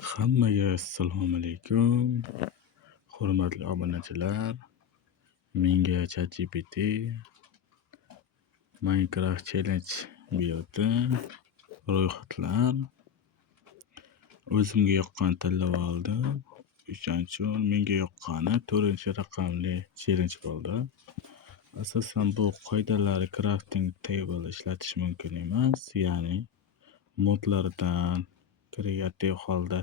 Hammaga assalomu alaykum. Hurmatli obunachilar, menga ChatGPT Minecraft Challenge buyurdi. Ro'yxatlar o'zimga yoqqan tanlab oldim. O'shaning uchun menga yoqqani 4-raqamli challenge bo'ldi. Asosan bu qoidalari crafting table ishlatish mumkin emas, ya'ni modlardan kreativ holda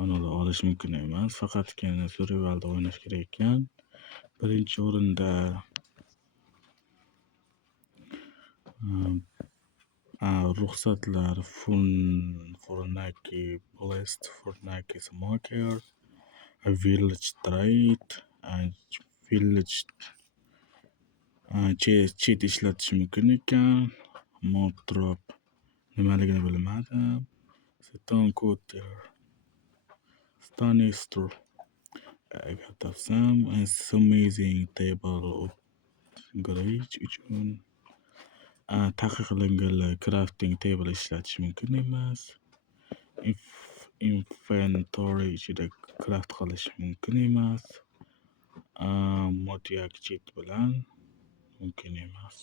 uni olish mumkin emas. Faqatgina survivalda o'ynash kerak ekan. Birinchi o'rinda ruxsatlar Fortnite Blast, Fortnite Smoker, Village Trade, Village cheat ishlatish mumkin ekan. Mob drop nimaligini bilmadim. Stone Cutter, Stanister, agar topsam, Amazing Table Upgrade uchun taqiqlanganlar crafting table ishlatish mumkin emas. Inventory ichida craft qilish mumkin emas. Modyak cheat bilan mumkin emas.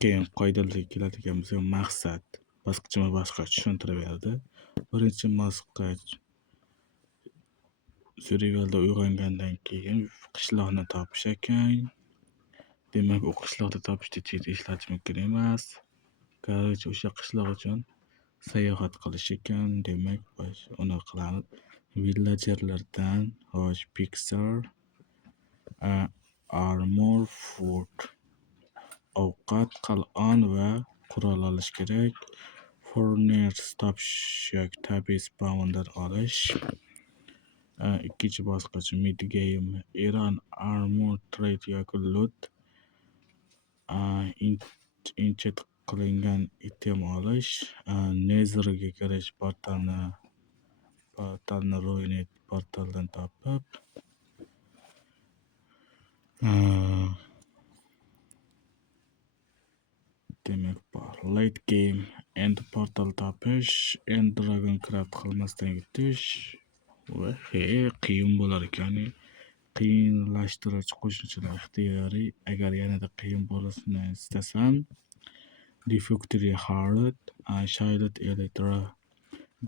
Keyin qoidalarga keladigan bo'lsak, maqsad bosqichma-bosqich tushuntirib berdi. Birinchi bosqich survivalda uyg'ongandan keyin qishloqni topish ekan. Demak, u qishloqda topishda cheat ishlatish mumkin emas. Короче, o'sha qishloq uchun sayohat qilish ekan. Demak, uni qilamiz. Villagerlardan pixar, armor, food, ovqat, qal'on va qurol olish kerak. Furnace topish yoki tabiiy spawndan olish. Ikkinchi bosqich mid game, Iron armor trade yoki loot. Enchant qilingan item olish. Netherga kirish, portalni ruinate portaldan topib, demak bor. Late game, end portal topish, end dragon craft qilmasdan yutish va qiyin bo'lar ekan. Qiyinlashtiruvchi qo'shimchalar ixtiyoriy. Agar yanada qiyin bo'lishini istasam, Defectory Hard, Shaded Elytra,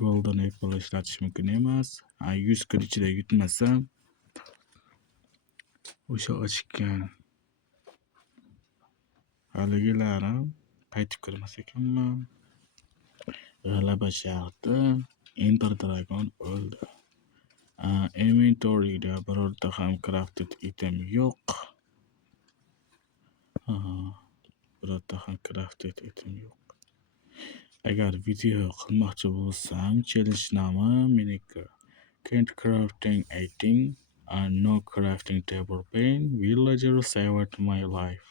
Golden Apple ishlatish mumkin emas. 100 kun ichida yutmasam, o'sha ochgan haligilarim qaytib kirmas ekanman. G'alaba sharti Ender Dragon o'ldi. Inventoryda birorta ham crafted item yo'q. Agar video qilmoqchi bo'lsam, challenge nomi meniki Can't crafting 18 and no crafting table pain, villager saved my life.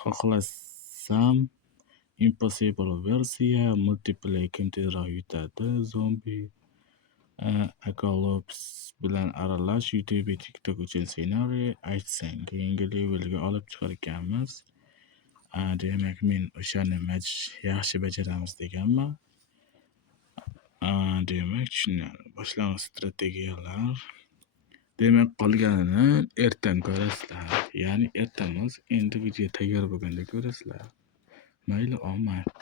Xohlasam impossible versiya, multiplayer kim tezroq yutadi, zombie apocalypse bilan aralash, YouTube, TikTok uchun ssenariy aytsang, keyingi levelga olib chiqar ekanmiz. Demak, men o'shani yaxshi bajaramiz deganman. Demak, tushunarli. Boshlang'ich strategiyalar. Demak, qolganini ertaga ko'rasizlar. Ya'ni ertamas, endi video tayyor bo'lganda ko'rasizlar. Mayli, omad.